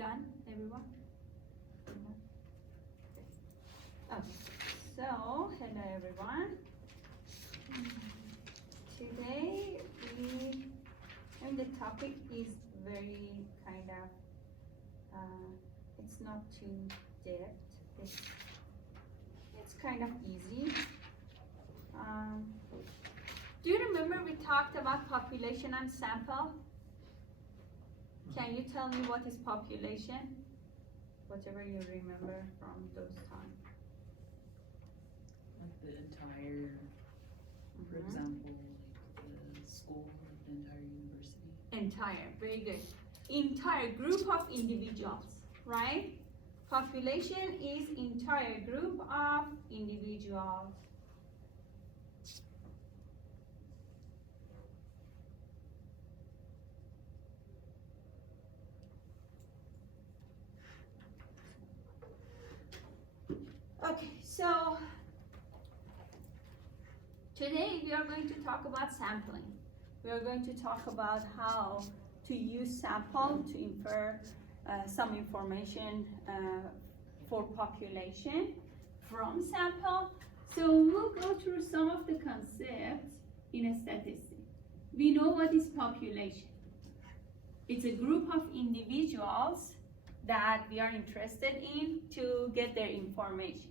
Done, everyone? Okay, so hello everyone. Today the topic is very kind of, it's not too depth. It's kind of easy. Do you remember we talked about population and sample? Can you tell me what is population? Whatever you remember from those times. Like the entire, for example, like the school, like the entire university. Entire, very good. Entire group of individuals, right? Population is entire group of individuals. Okay, so today we are going to talk about sampling. We are going to talk about how to use sample to infer some information for population from sample. So we'll go through some of the concepts in a statistic. We know what is population. It's a group of individuals that we are interested in to get their information.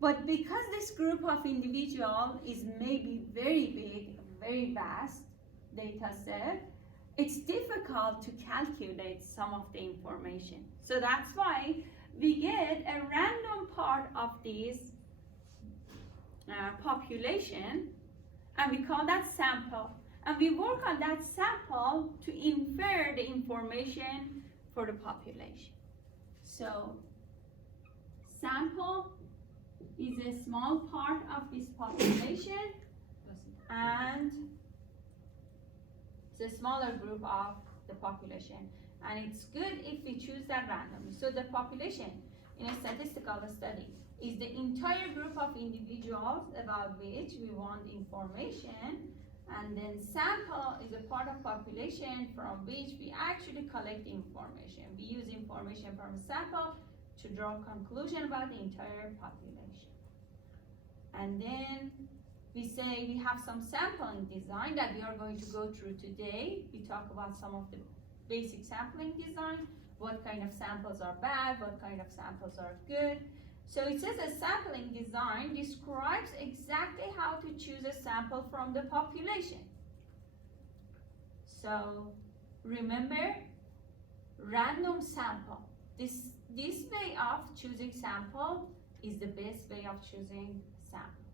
But because this group of individuals is maybe very big, very vast data set, it's difficult to calculate some of the information. So that's why we get a random part of this population, and we call that sample. And we work on that sample to infer the information for the population. So sample is a small part of this population, and it's a smaller group of the population. And it's good if we choose that randomly. So the population in a statistical study is the entire group of individuals about which we want information, and then sample is a part of population from which we actually collect information. We use information from a sample to draw a conclusion about the entire population. And then we say we have some sampling design that we are going to go through today. We talk about some of the basic sampling design, what kind of samples are bad, what kind of samples are good. So it says a sampling design describes exactly how to choose a sample from the population. So remember, random sample. This way of choosing sample is the best way of choosing sample.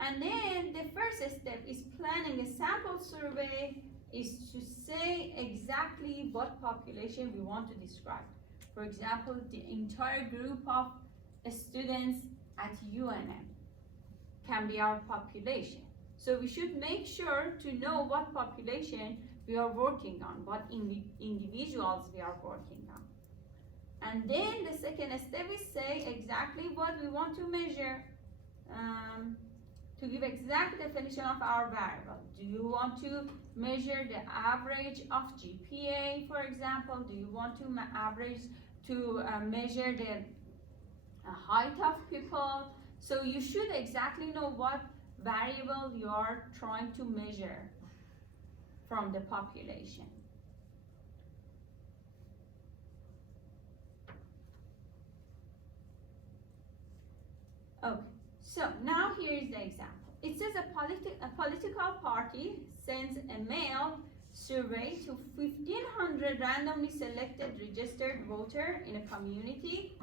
And then the first step is planning a sample survey, is to say exactly what population we want to describe. For example, the entire group of students at UNM can be our population. So we should make sure to know what population we are working on, what individuals we are working on. And then the second step is say exactly what we want to measure, to give exact definition of our variable. Do you want to measure the average of GPA, for example? Do you want to measure the height of people? So you should exactly know what variable you are trying to measure from the population. Okay, so now here is the example. It says a political party sends a mail survey to 1,500 randomly selected registered voters in a community.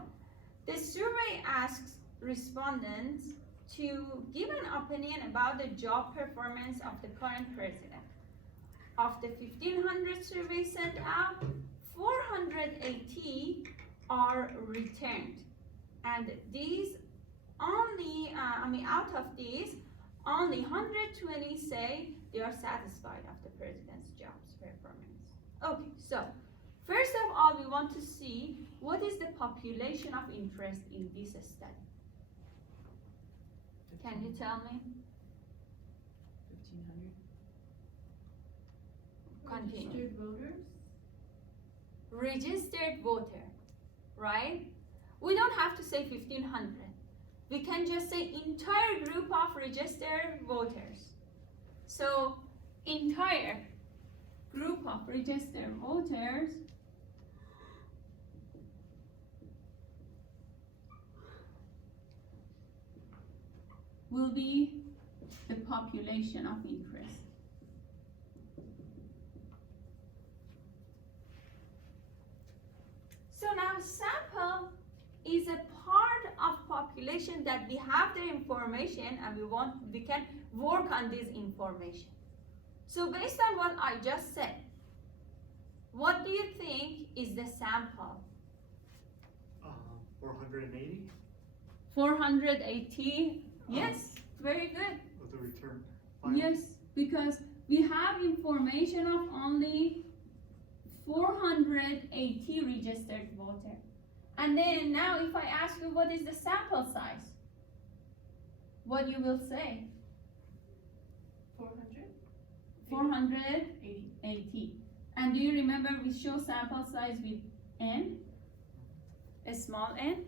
The survey asks respondents to give an opinion about the job performance of the current president. Of the 1,500 surveys sent out, 480 are returned. And these only, out of these, only 120 say they are satisfied of the president's jobs performance. Okay, so first of all, we want to see what is the population of interest in this study. Can you tell me? 1,500. Continue. Registered voters? registered voter, right? We don't have to say 1,500. We can just say entire group of registered voters. So entire group of registered voters will be the population of interest. So now sample is a part of population that we have the information and we can work on this information. So based on what I just said, what do you think is the sample? 480 480, yes, very good. with the return. Yes, because we have information of only 480 registered voter. And then now if I ask you what is the sample size, what you will say? 480. And do you remember we show sample size with n? A small n.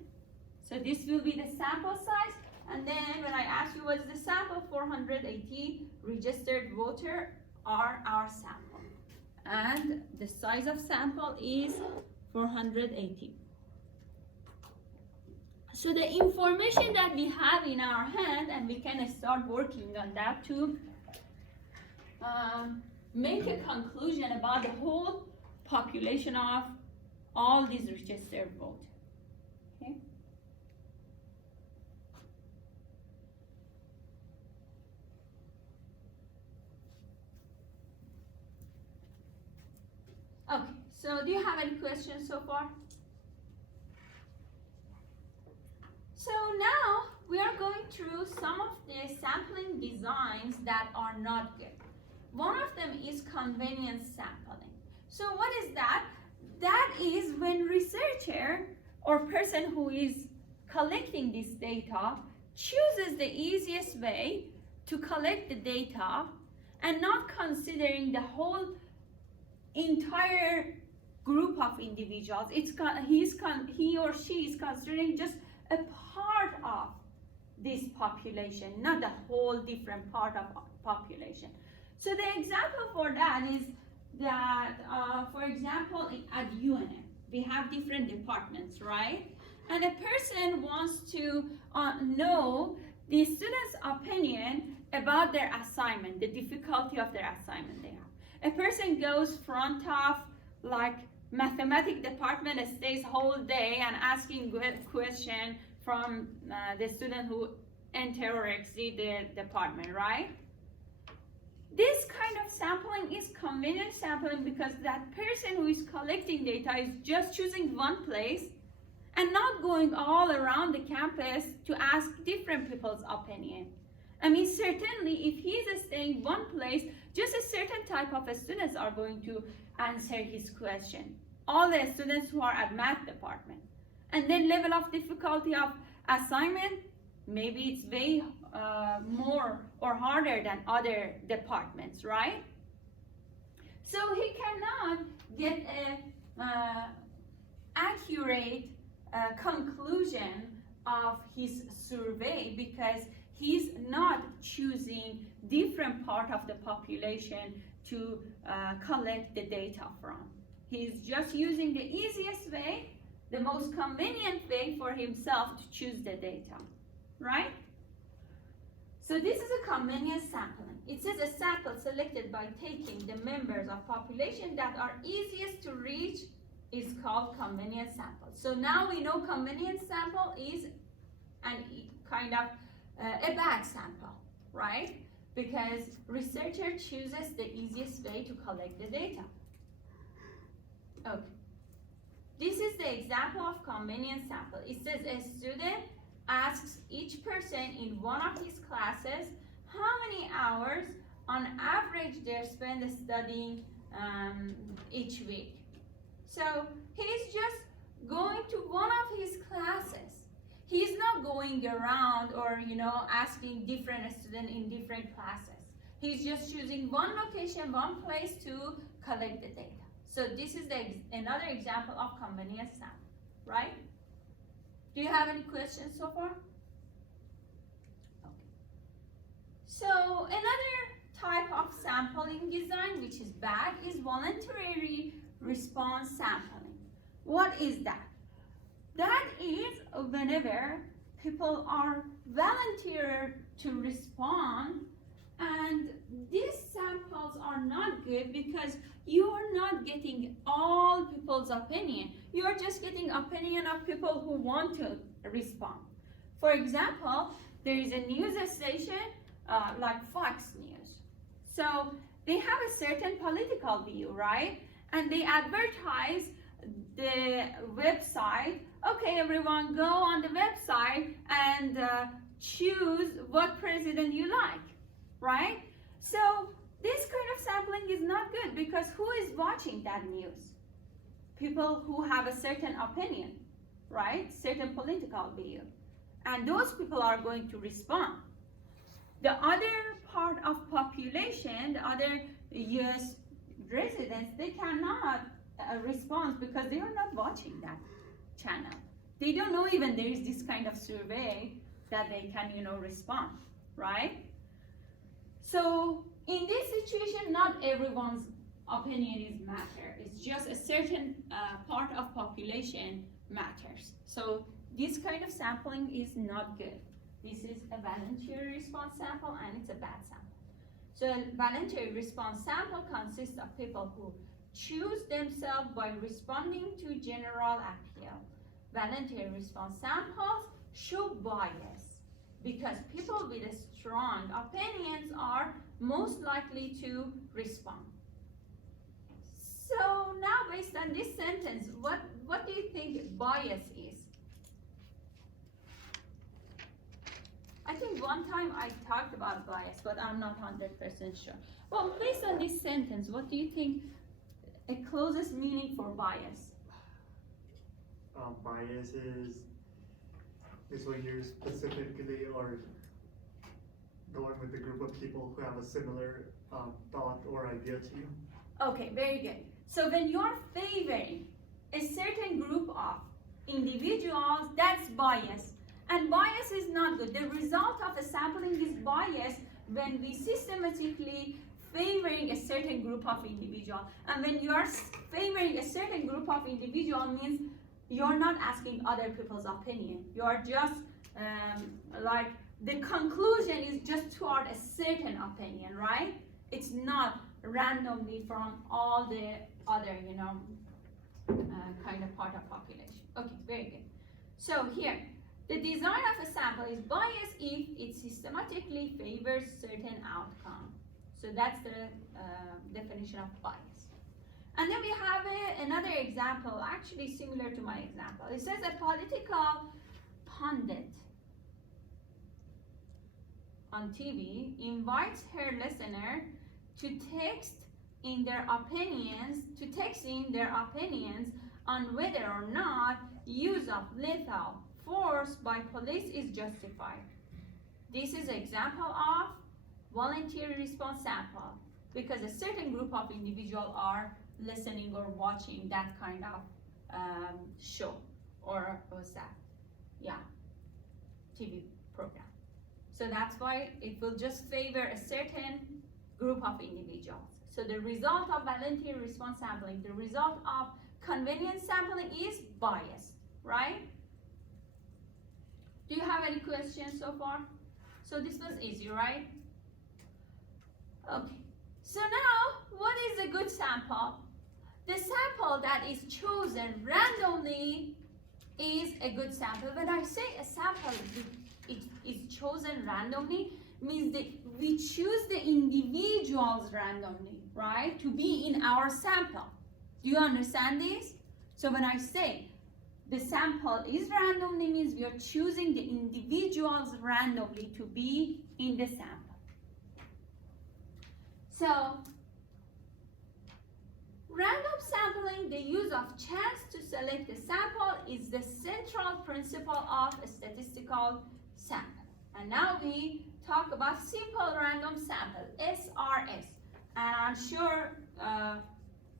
So this will be the sample size. And then when I ask you what is the sample, 480 registered voter are our sample. And the size of sample is 480. So the information that we have in our hand, and we can start working on that to make a conclusion about the whole population of all these registered voters. Okay? Okay, so do you have any questions so far? So now we are going through some of the sampling designs that are not good. One of them is convenience sampling. So what is that? That is when researcher or person who is collecting this data chooses the easiest way to collect the data and not considering the whole entire group of individuals. He or she is considering just a part of this population, not the whole different part of population. So the example for that is that, for example, at UNM, we have different departments, right? And a person wants to know the student's opinion about their assignment, the difficulty of their assignment they have. A person goes front of like mathematics department and stays whole day and asking question from the student who enter or exit the department, right? This kind of sampling is convenience sampling because that person who is collecting data is just choosing one place and not going all around the campus to ask different people's opinion. I mean, certainly if he is staying one place, just a certain type of students are going to answer his question. All the students who are at math department. And then level of difficulty of assignment, maybe it's way more or harder than other departments, right? So he cannot get a accurate conclusion of his survey because he's not choosing different part of the population to collect the data from. He's just using the easiest way, the most convenient way for himself to choose the data, right? So this is a convenience sampling. It says a sample selected by taking the members of population that are easiest to reach is called convenience sample. So now we know convenience sample is an kind of a bad sample, right? Because researcher chooses the easiest way to collect the data. Okay. This is the example of convenience sample. It says a student asks each person in one of his classes how many hours on average they spend studying each week. So he's just going to one of his classes. He's not going around or asking different students in different classes. He's just choosing one location, one place to collect the data. So this is another example of convenience sample, right? Do you have any questions so far? So another type of sampling design which is bad is voluntary response sampling. What is that? That is whenever people are volunteer to respond, and these samples are not good because you are not getting all people's opinion. You are just getting opinion of people who want to respond. For example, there is a news station like Fox News. So they have a certain political view, right? And they advertise the website. Okay, everyone, go on the website and choose what president you like, right? So this kind of sampling is not good because who is watching that news? People who have a certain opinion, right? Certain political view. And those people are going to respond. The other part of population, the other US residents, they cannot respond because they are not watching that channel. They don't know even there is this kind of survey that they can, respond, right? So in this situation, not everyone's opinion is matter. It's just a certain part of population matters. So this kind of sampling is not good. This is a voluntary response sample and it's a bad sample. So a voluntary response sample consists of people who choose themselves by responding to general appeal. Voluntary response samples show bias because people with strong opinions are most likely to respond. So now based on this sentence, what do you think bias is? I think one time I talked about bias, but I'm not 100% sure. Well, based on this sentence, what do you think a closest meaning for bias? Bias is when you're specifically or going with a group of people who have a similar thought or idea to you. Okay, very good. So when you're favoring a certain group of individuals, that's bias. And bias is not good. The result of a sampling is bias when we systematically favoring a certain group of individual. And when you are favoring a certain group of individual means you're not asking other people's opinion. You're just like the conclusion is just toward a certain opinion, right? It's not randomly from all the other, kind of part of population. Okay, very good. So here, the design of a sample is biased if it systematically favors certain outcome. So that's the definition of bias. And then we have another example, actually similar to my example. It says a political pundit on TV invites her listener to text in their opinions on whether or not use of lethal force by police is justified. This is an example of voluntary response sample because a certain group of individuals are listening or watching that kind of show or what's that? Yeah, TV program. So that's why it will just favor a certain group of individuals. So the result of voluntary response sampling, the result of convenience sampling is bias, right? Do you have any questions so far? So this was easy, right? Okay. So now, what is a good sample? The sample that is chosen randomly is a good sample. When I say a sample is chosen randomly, means that we choose the individuals randomly, right? To be in our sample. Do you understand this? So when I say the sample is randomly means we are choosing the individuals randomly to be in the sample. So, random sampling, the use of chance to select a sample is the central principle of a statistical sample. And now we talk about simple random sample, SRS. And I'm sure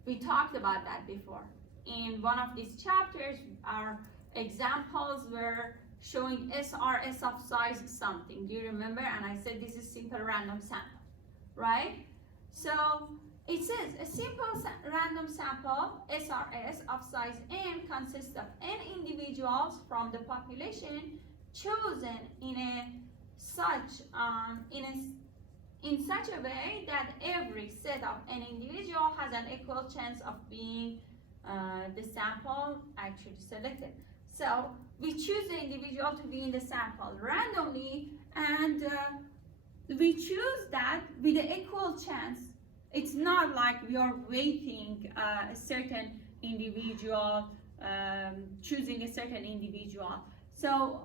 we talked about that before. In one of these chapters, our examples were showing SRS of size something. Do you remember? And I said this is simple random sample, right? So it says a simple random sample SRS of size n consists of n individuals from the population chosen in such a way that every set of an individual has an equal chance of being the sample actually selected. So we choose the individual to be in the sample randomly, and we choose that with an equal chance. It's not like we are weighting a certain individual, choosing a certain individual. So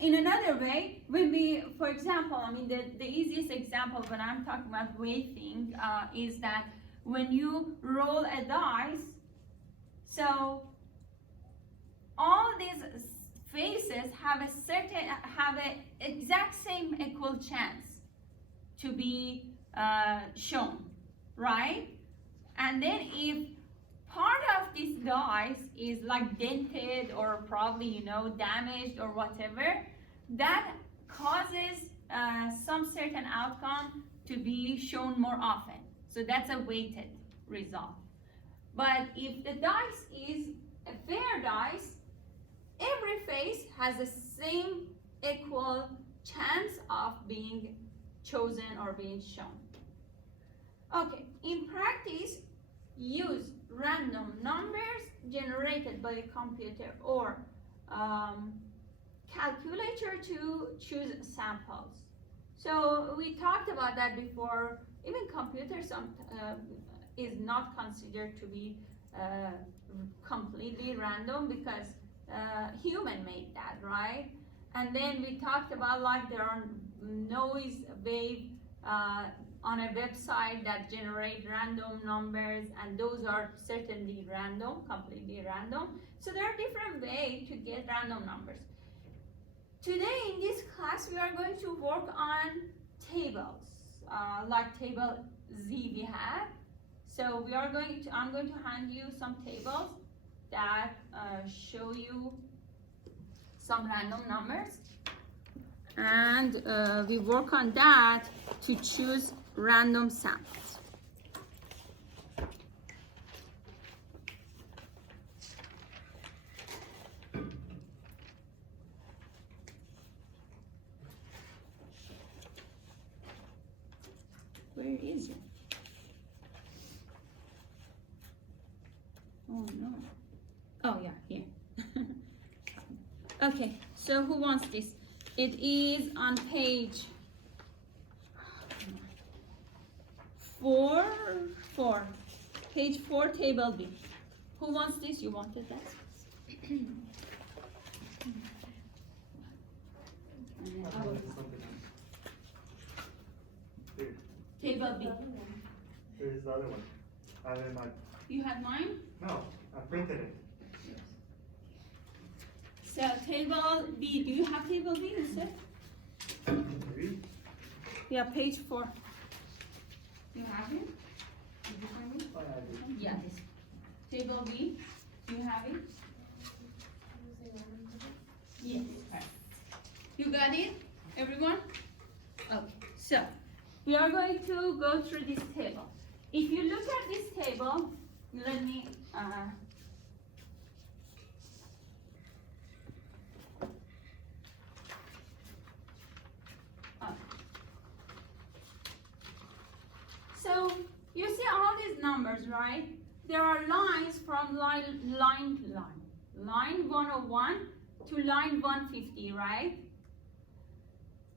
in another way, when we, for example, I mean the easiest example when I'm talking about weighting is that when you roll a dice, so all these faces have an exact same equal chance to be shown, right? And then if part of this dice is like dented or probably damaged or whatever, that causes some certain outcome to be shown more often. So that's a weighted result. But if the dice is a fair dice, every face has the same equal chance of being chosen or being shown. Okay, in practice, use random numbers generated by a computer or calculator to choose samples. So we talked about that before. Even computers is not considered to be completely random because human made that, right? And then we talked about like there are noise wave on a website that generate random numbers, and those are certainly random, completely random. So there are different ways to get random numbers. Today in this class we are going to work on tables, like table Z we have. So I'm going to hand you some tables that show you some random numbers, and we work on that to choose random samples. Where is it? Oh no. Oh yeah, here. Okay, so who wants this? It is on page 4, page 4, table B. Who wants this? You wanted that? Here, Table B. here's the other one. I did not. You had mine? No, I printed it. So table B, do you have table B instead? Maybe. Yeah, page 4. You have it? Did you find it? Oh, yeah, I did. Yes. Table B, do you have it? Yes. Right. You got it, everyone? Okay, so we are going to go through this table. If you look at this table, let me so you see all these numbers, right? There are lines from line 101 to line 150, right?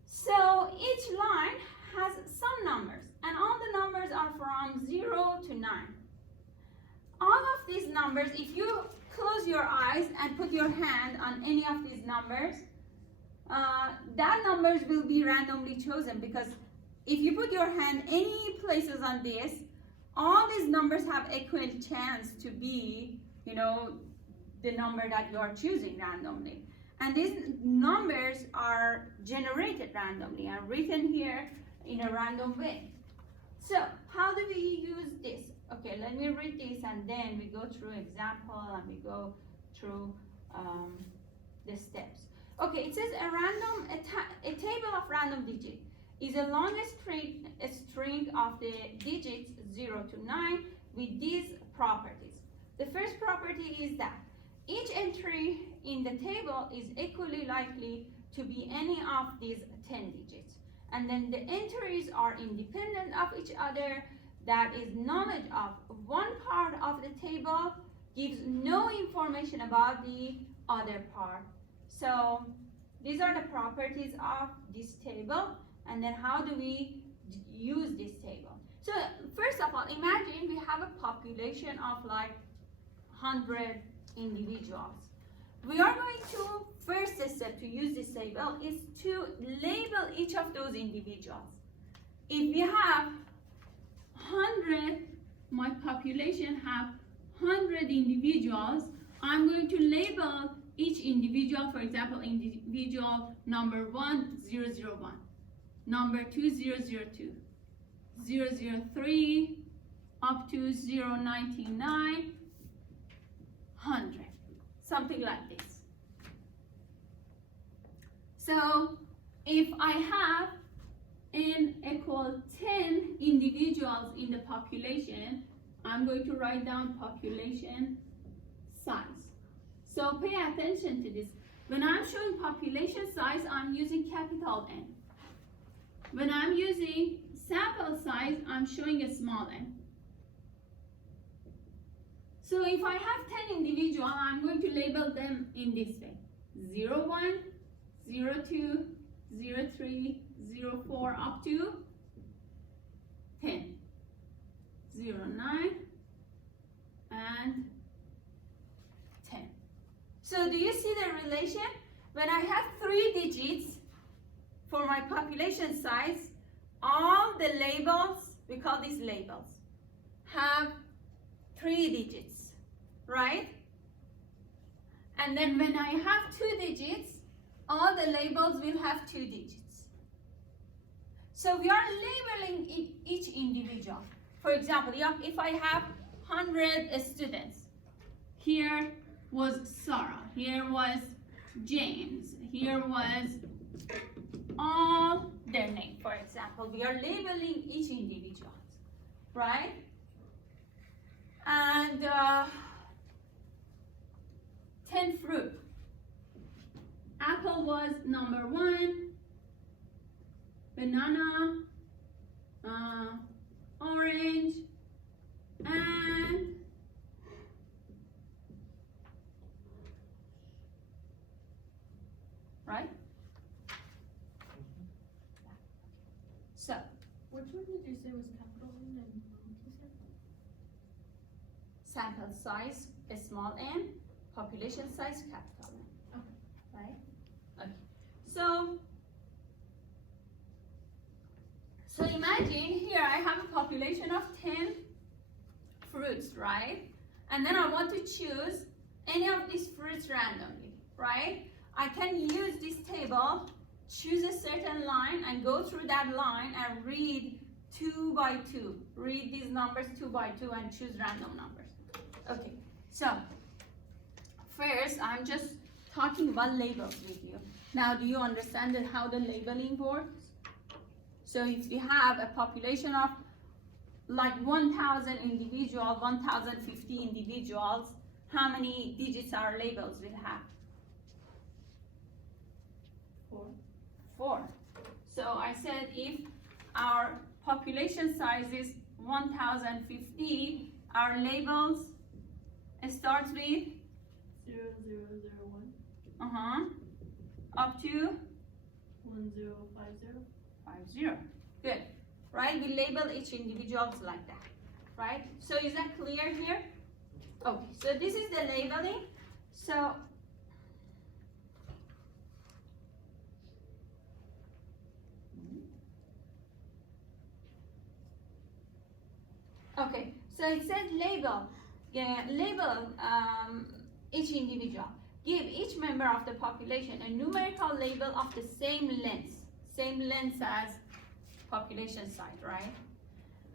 So each line has some numbers, and all the numbers are from 0 to 9. All of these numbers, if you close your eyes and put your hand on any of these numbers, that numbers will be randomly chosen, because if you put your hand any places on this, all these numbers have equal chance to be, the number that you are choosing randomly. And these numbers are generated randomly and written here in a random way. So how do we use this? Okay, let me read this and then we go through example and we go through the steps. Okay, it says a table of random digits is a long string of the digits 0 to 9 with these properties. The first property is that each entry in the table is equally likely to be any of these 10 digits. And then the entries are independent of each other. That is, knowledge of one part of the table gives no information about the other part. So these are the properties of this table, and then how do we use this table? So first of all, imagine we have a population of like 100 individuals. We are going to, first step to use this table is to label each of those individuals. If we have 100, my population have 100 individuals, I'm going to label each individual, for example, individual number 1001, number 2002, 003, up to 099, 100, something like this. So if I have n equal 10 individuals in the population, I'm going to write down population size. So pay attention to this. When I'm showing population size, I'm using capital N. When I'm using sample size, I'm showing a small n. So if I have 10 individuals, I'm going to label them in this way. 01, 02, 03, 04, up to 10. 09 and 10. So do you see the relation? When I have 3 digits for my population size, all the labels, we call these labels, have 3 digits, right? And then when I have 2 digits, all the labels will have 2 digits. So we are labeling each individual. For example, if I have 100 students, here was Sarah, here was James, here was all their name, for example. We are labeling each individual, right? And 10 fruit. Apple was number 1, banana, orange, and right? So, Which one did you say was capital N and sample size, a small n, population size, capital N. Okay. Right? Okay. So imagine here I have a population of 10 fruits, right? And then I want to choose any of these fruits randomly, right? I can use this table, choose a certain line and go through that line and read 2 by 2. Read these numbers 2 by 2 and choose random numbers. Okay, so first I'm just talking about labels with you. Now do you understand how the labeling works? So if you have a population of like 1,000 individuals, 1,050 individuals, how many digits our labels will have? 4. So I said if our population size is 1,050, our labels starts with 0001 up to 1050. 50. Good. Right? We label each individual like that. Right? So is that clear here? Okay. So this is the labeling. So okay. So it says label. Label each individual. Give each member of the population a numerical label of the same length as population size, right?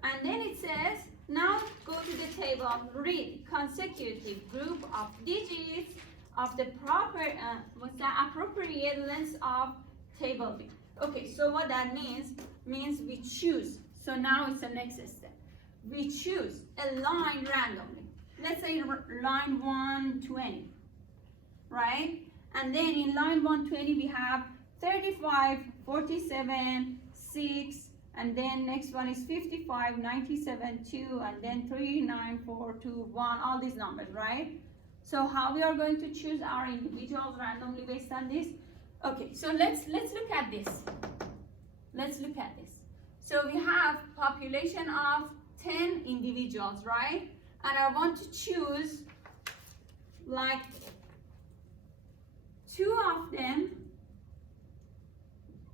And then it says Now go to the table, read consecutive group of digits of the appropriate length of table B. Okay, so what that means we choose. So now it's the next step. We choose a line randomly. Let's say line 120, right? And then in line 120 we have 35, 47, 6, and then next one is 55, 97, 2, and then 3, 9, 4, 2, 1, all these numbers, right? So how we are going to choose our individuals randomly based on this? Okay, so let's look at this. Let's look at this. So we have population of 10 individuals, right? And I want to choose like 2 of them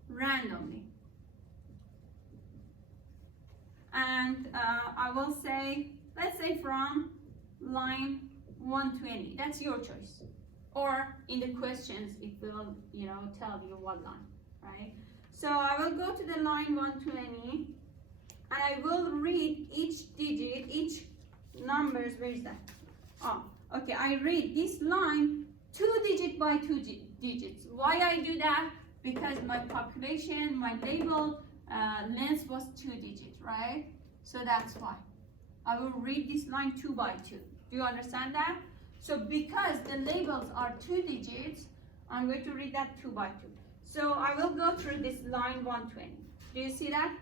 randomly. And I will say, let's say from line 120. That's your choice. Or in the questions, it will, tell you what line, right? So I will go to the line 120, and I will read each digit, each numbers. Where is that? Oh, okay. I read this line 2 digit by 2 digits. Why I do that? Because my population, my label length was 2 digits, right? So that's why I will read this line 2 by 2. Do you understand that? So because the labels are 2 digits, I'm going to read that 2 by 2. So I will go through this line 120. Do you see that?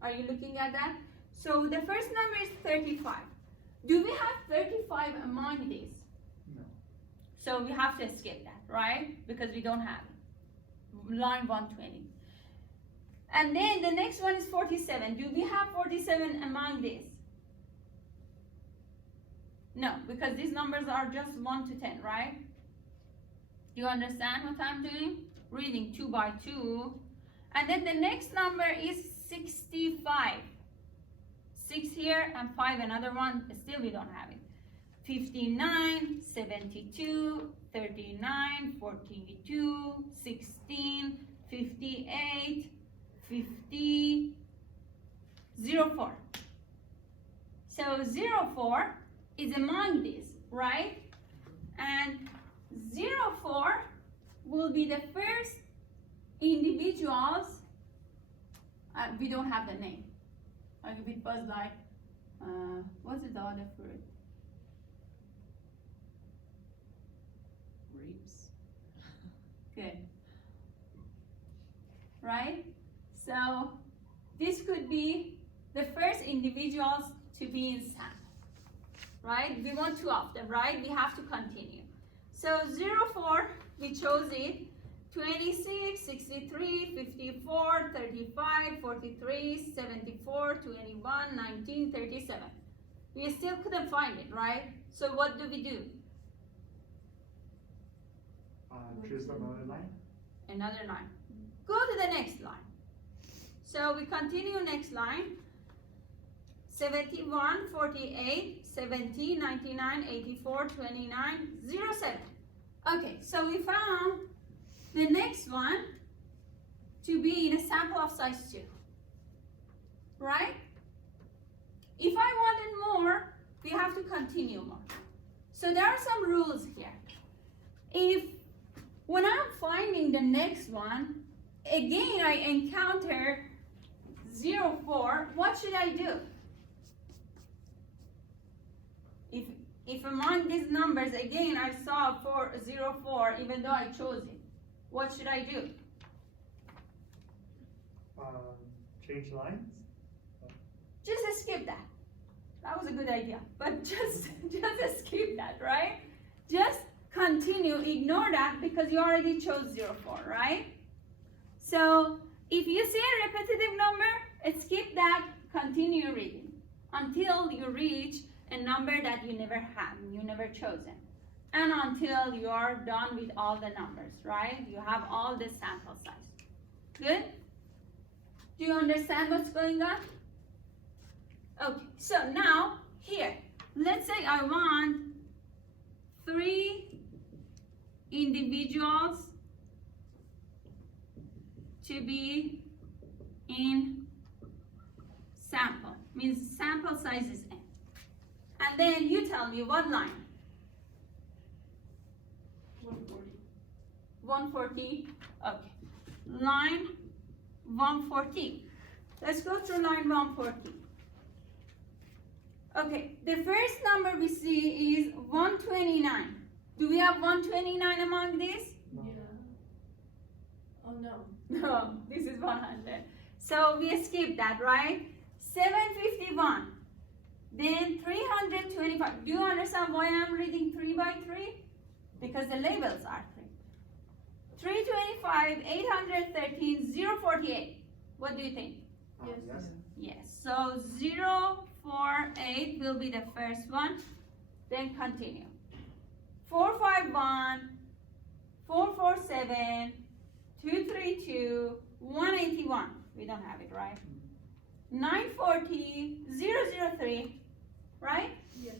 Are you looking at that? So the first number is 35. Do we have 35 among these? No. So we have to skip that, right? Because we don't have it. Line 120. And then the next one is 47. Do we have 47 among these? No, because these numbers are just 1 to 10, right? Do you understand what I'm doing? Reading 2 by 2. And then the next number is 65. 6 here and 5 another one. Still we don't have it. 59, 72, 39, 42, 16, 58, 50, 04. So 04 is among these, right? And 04 will be the first individuals. We don't have the name. Like if it was like, what's the other fruit? Grapes. Good. Right? So this could be the first individuals to be in sample. Right? We want 2 of them, right? We have to continue. So 04, we chose it. 26, 63, 54, 35, 43, 74, 21, 19, 37. We still couldn't find it, right? So what do we do? Choose another line. Another line. Go to the next line. So we continue next line. 71, 48, 70, 99, 84, 29, 07. Okay, so we found the next one to be in a sample of size 2. Right? If I wanted more, we have to continue more. So there are some rules here. When I'm finding the next one, again I encounter 04, what should I do? If among these numbers, again, I saw 04, even though I chose it, what should I do? Change lines. Just skip that. That was a good idea, but just skip that, right? Just continue, ignore that because you already chose 04, right? So if you see a repetitive number, skip that, continue reading until you reach a number that you never had, you never chosen. And until you are done with all the numbers, right? You have all the sample size. Good? Do you understand what's going on? Okay, so now here, let's say I want 3 individuals to be in sample, means sample size is n. And then you tell me what line? 140. 140. Okay. Line 140. Let's go through line 140. Okay, the first number we see is 129. Do we have 129 among these? No. Yeah. Oh no. No, this is 100. So we skip that, right? 751. Then 325. Do you understand why I'm reading 3 by 3? Because the labels are 3. 325, 813, 048. What do you think? Yes. Yes. Yes. So 048 will be the first one. Then continue. 451, 447, 232, 181. We don't have it, right? 940, 003, right? Yes.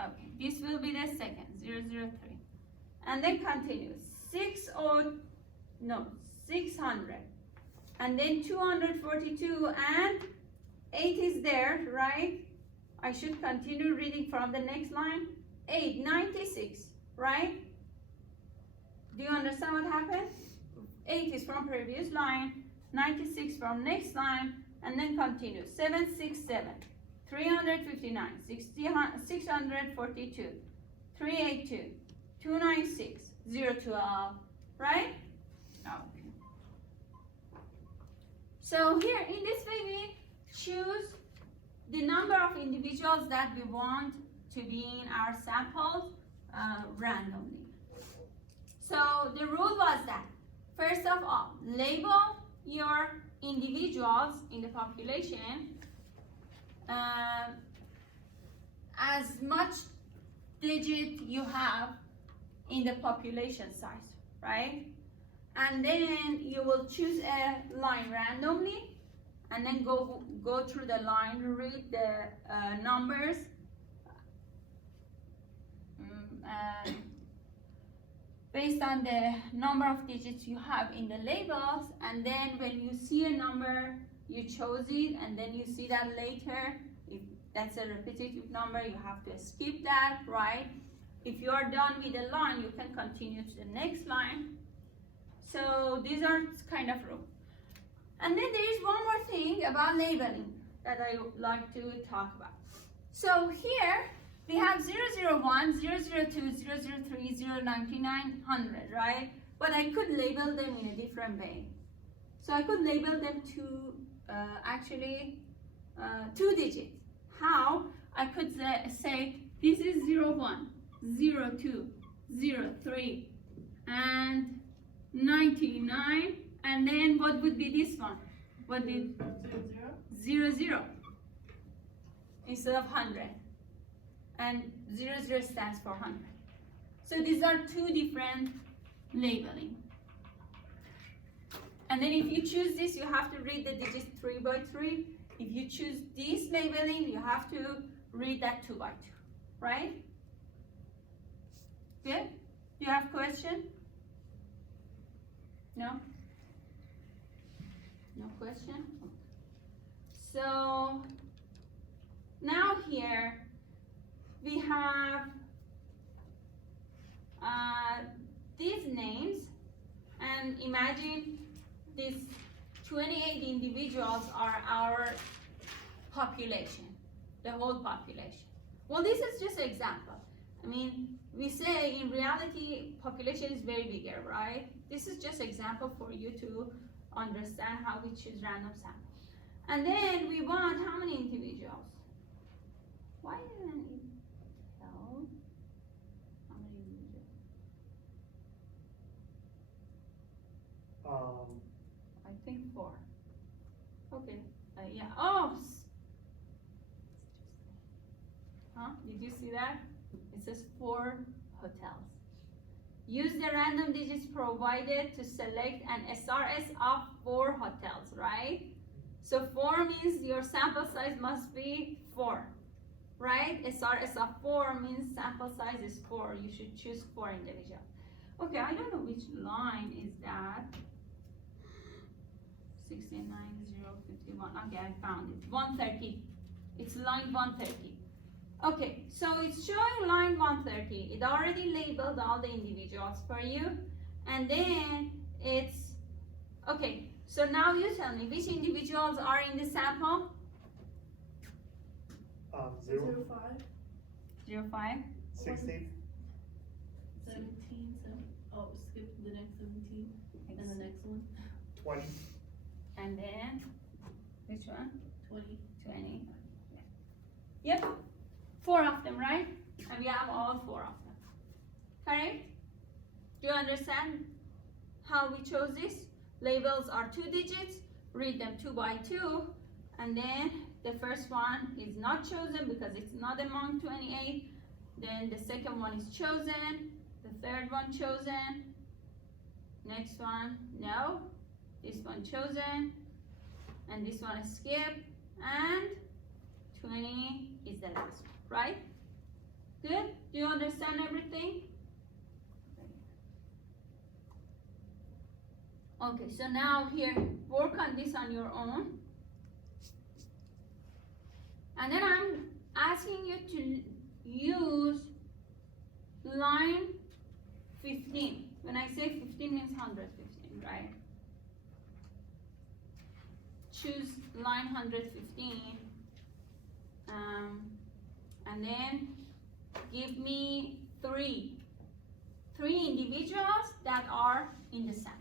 Okay, this will be the second, 003. And then continue, 600. And then 242 and 8 is there, right? I should continue reading from the next line. 896, right? Do you understand what happened? 8 is from previous line, 96 from next line, and then continue. 767, 359, 642, 382, 296, 012, right? Okay. So here in this way we choose the number of individuals that we want to be in our samples randomly. So the rule was that, first of all, label your individuals in the population as much digit you have in the population size, right? And then you will choose a line randomly and then go through the line, read the numbers based on the number of digits you have in the labels, and then when you see a number, you chose it, and then you see that later, if that's a repetitive number, you have to skip that, right? If you are done with the line, you can continue to the next line. So these are kind of rules. And then there is one more thing about labeling that I would like to talk about. So here, we have 001, 002, 003, 099, 100, right? But I could label them in a different way. So I could label them to two digits. How? I could say this is 01, 02, 03, and 99, and then what would be this one? What did 00 instead of 100? And 00 stands for 100. So these are two different labeling. And then if you choose this, you have to read the digits 3 by 3. If you choose this labeling, you have to read that 2 by 2, right? Good? Do you have question? No? No question? So now here we have these names, and imagine these 28 individuals are our population, the whole population. Well, this is just an example. I mean, we say in reality population is very bigger, right? This is just example for you to understand how we choose random sample. And then we want how many individuals? Why didn't it tell how many individuals? I think 4. Okay. Yeah. Oh. Huh? Did you see that? It says 4 hotels. Use the random digits provided to select an SRS of 4 hotels, right? So 4 means your sample size must be 4, right? SRS of 4 means sample size is 4. You should choose 4 individuals. Okay, I don't know which line is that. 69051. Okay, I found it. 130. It's line 130. Okay, so it's showing line 130. It already labeled all the individuals for you. And then it's, okay, so now you tell me which individuals are in the sample? 0, 0, 5, 05. 16, 17, oh, skip the next 17, and the next one, 20, And then, which one? 20. 20. Yep, 4 of them, right? And we have all 4 of them. Correct? Do you understand how we chose this? Labels are 2 digits, read them 2 by 2, and then the first one is not chosen because it's not among 28. Then the second one is chosen, the third one chosen, next one, no, this one chosen, and this one is skipped, and 20 is the last one, right? Good? Do you understand everything? Okay, so now here, work on this on your own. And then I'm asking you to use line 15. When I say 15 means 115, right? Choose line 115. And then give me three individuals that are in the sample.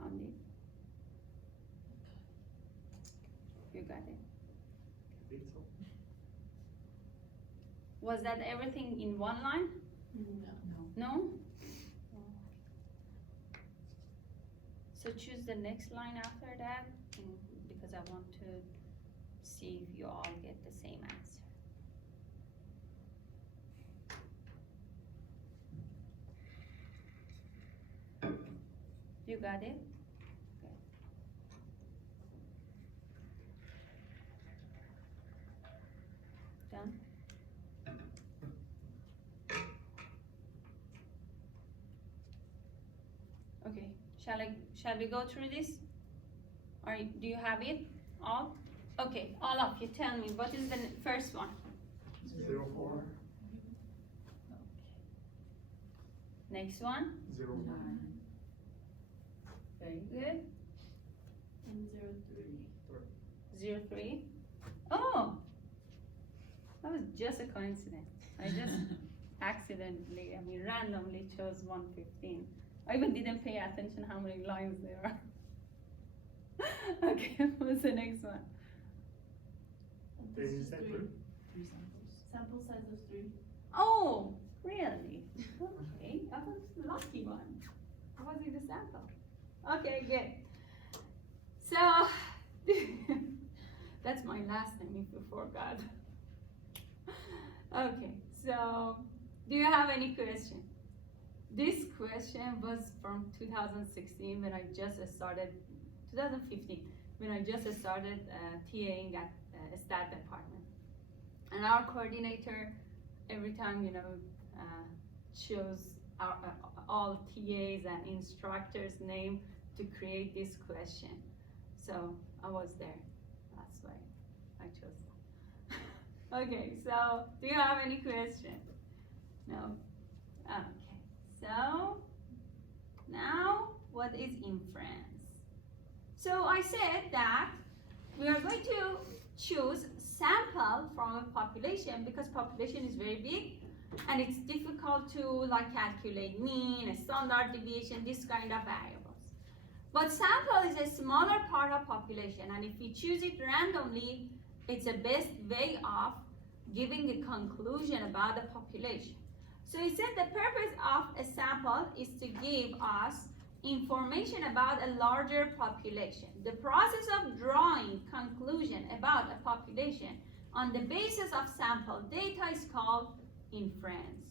Found it. You got it. I think so. Was that everything in one line? No. No? So choose the next line after that, because I want to see if you all get the same answer. You got it? Good. Done? Okay, shall we go through this? Or do you have it all? Okay, all of you tell me, what is the first one? 0, 4, Next one? 0, 9, Very good. And 0, 3. 03. Oh! That was just a coincidence. I just accidentally, randomly chose 115. I even didn't pay attention how many lines there are. Okay, what's the next one? And Did this you is say 3. 3? 3 samples. Sample size of 3. Oh, really? Okay, I was the lucky one. I was in the sample. Okay, good. So, that's my last name if you forgot. Okay, so, do you have any question? This question was from 2016 when I just started, 2015, when I just started TAing at stat department. And our coordinator, every time, chose our, all TAs and instructors' name to create this question. So I was there, that's why I chose that. Okay, so do you have any question? No? Okay, so now, what is inference? So I said that we are going to choose sample from a population because population is very big and it's difficult to like calculate mean, standard deviation, this kind of variables. But sample is a smaller part of population, and if we choose it randomly, it's the best way of giving a conclusion about the population. So it said the purpose of a sample is to give us information about a larger population. The process of drawing conclusion about a population on the basis of sample data is called inference.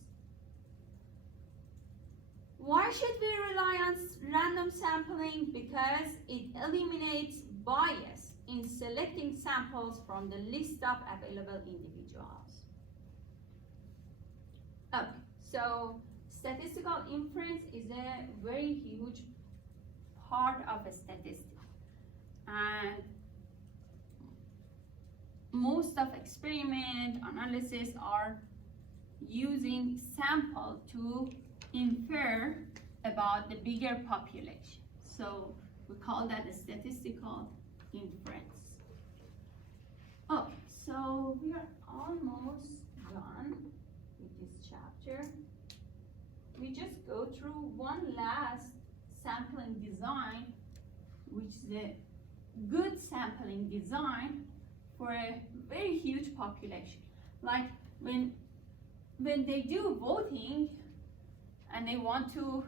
Why should we rely on random sampling? Because it eliminates bias in selecting samples from the list of available individuals. Okay, so statistical inference is a very huge part of a statistic, and most of experiment analysis are using sample to infer about the bigger population. So we call that a statistical inference. Okay, so we are almost done with this chapter. We just go through one last sampling design, which is a good sampling design for a very huge population. Like when they do voting and they want to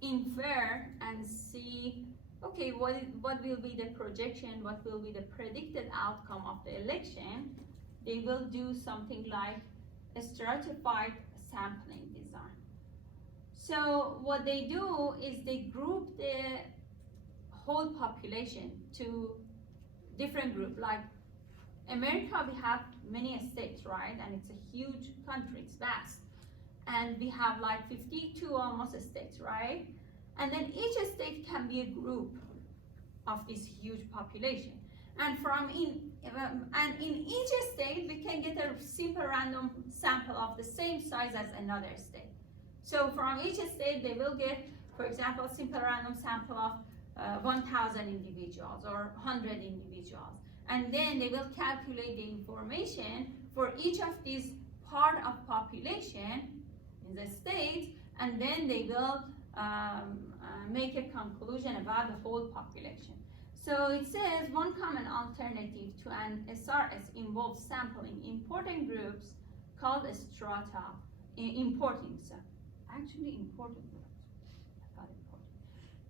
infer and see, okay, what will be the projection, what will be the predicted outcome of the election, they will do something like a stratified sampling design. So what they do is they group the whole population to different groups. Like America, we have many states, right? And it's a huge country, it's vast. And we have like 52 almost states, right? And then each state can be a group of this huge population. And in each state, we can get a simple random sample of the same size as another state. So from each state, they will get, for example, a simple random sample of 1,000 individuals or 100 individuals. And then they will calculate the information for each of these part of population in the state, and then they will make a conclusion about the whole population. So it says one common alternative to an SRS involves sampling important groups called a strata, importing groups,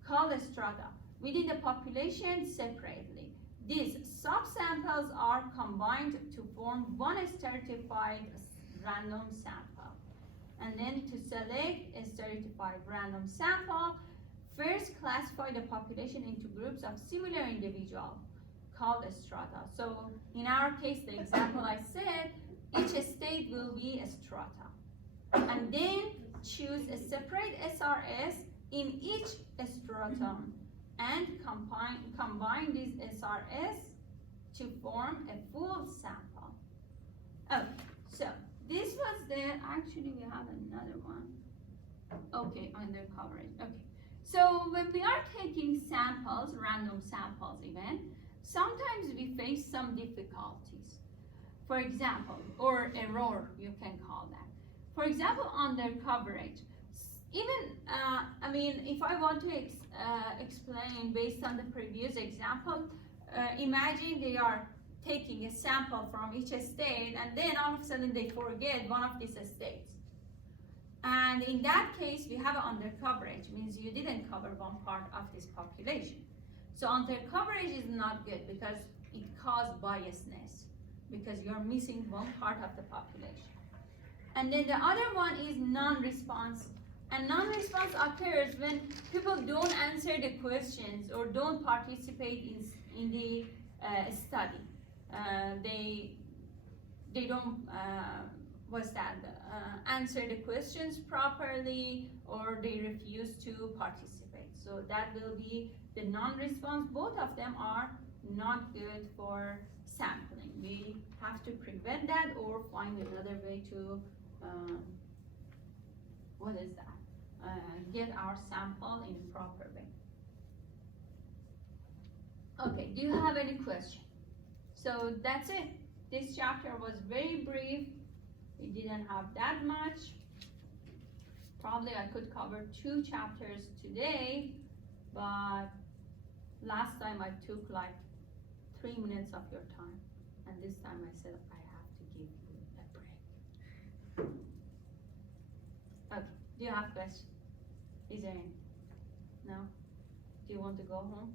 called a strata within the population separately. These subsamples are combined to form one stratified random sample. And then to select a stratified random sample, first classify the population into groups of similar individuals called a strata. So in our case, the example I said, each state will be a strata. And then choose a separate SRS in each stratum and combine these SRS to form a full sample. Okay, so this was actually we have another one. Okay, under coverage, okay. So when we are taking samples, random samples even, sometimes we face some difficulties. For example, or error, you can call that. For example, under coverage, even, if I want to explain based on the previous example, imagine they are taking a sample from each state and then all of a sudden they forget one of these states. And in that case, we have under coverage, means you didn't cover one part of this population. So under coverage is not good because it causes biasness, because you're missing one part of the population. And then the other one is non-response. And non-response occurs when people don't answer the questions or don't participate in the study. They don't answer the questions properly, or they refuse to participate. So that will be the non-response. Both of them are not good for sampling. We have to prevent that or find another way to, what is that? get our sample in a proper way. Okay, do you have any question? So that's it. This chapter was very brief. We didn't have that much. Probably I could cover 2 chapters today, but last time I took like 3 minutes of your time, and this time I said I have to give you a break. Okay, do you have questions? Is there any? No? Do you want to go home?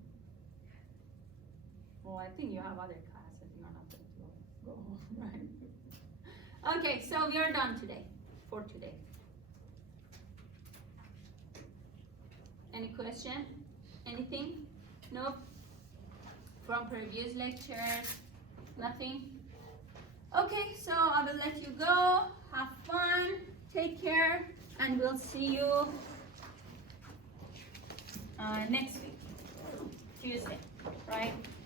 Well, I think you have other classes, you're not going to go home, right? Okay, so we are done today, for today. Any question? Anything? Nope. From previous lectures? Nothing? Okay, so I will let you go. Have fun. Take care. And we'll see you next week, Tuesday, right?